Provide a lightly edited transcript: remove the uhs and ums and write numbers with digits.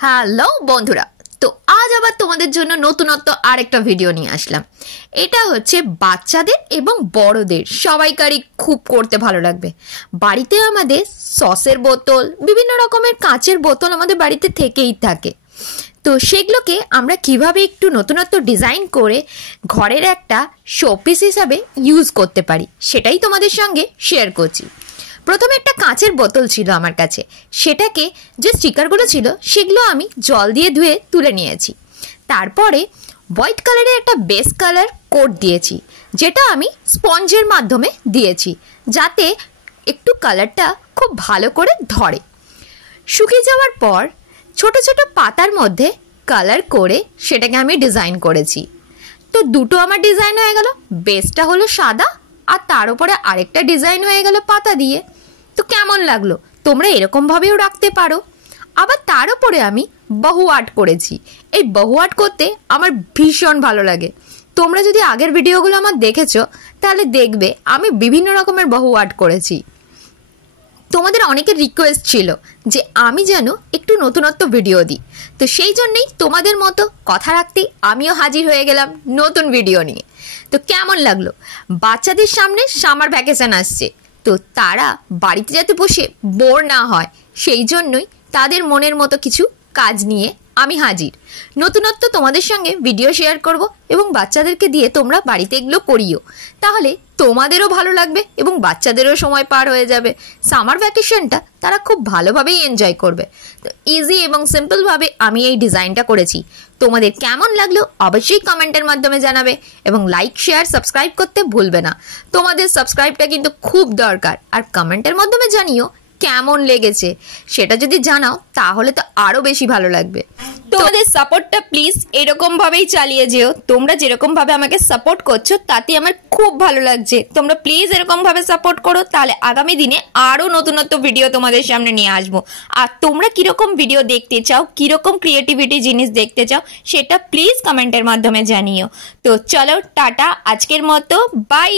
Hello বন্ধুরা, তো আজ আবার তোমাদের জন্য নতুনত্ব আরেকটা ভিডিও নিয়ে আসলাম। এটা হচ্ছে বাচ্চাদের এবং বড়দের সবাইকারই খুব করতে ভালো লাগবে। বাড়িতে আমাদের সসের বোতল, বিভিন্ন রকমের কাঁচের বোতল আমাদের বাড়িতে থেকেই থাকে। তো সেগুলোকে আমরা কিভাবে একটু নতুনত্ব ডিজাইন করে ঘরের একটা শোপিস হিসাবে ইউজ করতে পারি, সেটাই তোমাদের সঙ্গে শেয়ার করছি। প্রথমে একটা কাঁচের বোতল ছিল আমার কাছে, সেটাকে যে স্টিকারগুলো ছিল সেগুলো আমি জল দিয়ে ধুয়ে তুলে নিয়েছি। তারপরে হোয়াইট কালারের একটা বেস কালার কোট দিয়েছি, যেটা আমি স্পঞ্জের মাধ্যমে দিয়েছি যাতে একটু কালারটা খুব ভালো করে ধরে। শুকিয়ে যাওয়ার পর ছোট ছোট পাতার মধ্যে কালার করে সেটাকে আমি ডিজাইন করেছি। তো দুটো আমার ডিজাইন হয়ে গেল, বেসটা হলো সাদা আর তার উপরে আরেকটা ডিজাইন হয়ে গেল পাতা দিয়ে। তো কেমন লাগলো? তোমরা এরকমভাবেও রাখতে পারো। আবার তার উপরে আমি বহু আর্ট করেছি। এই বহু আর্ট করতে আমার ভীষণ ভালো লাগে। তোমরা যদি আগের ভিডিওগুলো আমার দেখেছো তাহলে দেখবে আমি বিভিন্ন রকমের বহু আর্ট করেছি। তোমাদের অনেকের রিকোয়েস্ট ছিল যে আমি যেন একটু নতুনত্ব ভিডিও দিই, তো সেই জন্যেই তোমাদের মতো কথা রাখতেই আমিও হাজির হয়ে গেলাম নতুন ভিডিও নিয়ে। তো কেমন লাগলো? বাচ্চাদের সামনে সামার ভ্যাকেশন আসছে, তো তারা বাড়িতে যাতে বসে বোর না হয় সেই জন্যই তাদের মনের মতো কিছু কাজ নিয়ে আমি হাজির। নতুনত্ব তোমাদের সঙ্গে ভিডিও শেয়ার করব এবং বাচ্চাদেরকে দিয়ে তোমরা বাড়িতে এগুলো করিও, তাহলে তোমাদেরও ভালো লাগবে এবং বাচ্চাদেরও সময় পার হয়ে যাবে। সামার ভ্যাকেশনটা তারা খুব ভালোভাবেই এনজয় করবে। তো ইজি এবং সিম্পলভাবে আমি এই ডিজাইনটা করেছি। তোমাদের কেমন লাগলো অবশ্যই কমেন্টের মাধ্যমে জানাবে এবং লাইক শেয়ার সাবস্ক্রাইব করতে ভুলবে না। তোমাদের সাবস্ক্রাইবটা কিন্তু খুব দরকার, আর কমেন্টের মাধ্যমে জানিও কেমন লেগেছে। সেটা যদি জানাও তাহলে তো আরো বেশি ভালো লাগবে। তোমাদের সাপোর্টটা প্লিজ এরকম ভাবেই চালিয়ে যেও। তোমরা যেরকম ভাবে আমাকে সাপোর্ট করছো তাতে আমার খুব ভালো লাগছে। তোমরা প্লিজ এরকম ভাবে সাপোর্ট করো, তাহলে আগামী দিনে আরো নতুনত্ব ভিডিও তোমাদের সামনে নিয়ে আসবো। আর তোমরা কিরকম ভিডিও দেখতে চাও, কিরকম ক্রিয়েটিভিটি জিনিস দেখতে চাও, সেটা প্লিজ কমেন্টের মাধ্যমে জানিও। তো চলো টাটা, আজকের মতো বাই।